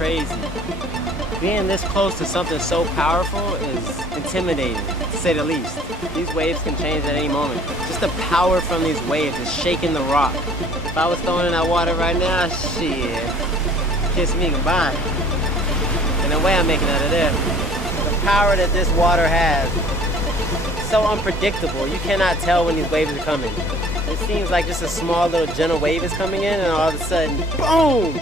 crazy. Being this close to something so powerful is intimidating, to say the least. These waves can change at any moment. Just the power from these waves is shaking the rock. If I was thrown in that water right now, shit, kiss me goodbye. And the way I'm making out of there. The power that this water has, so unpredictable. You cannot tell when these waves are coming. It seems like just a small little gentle wave is coming in and all of a sudden, boom!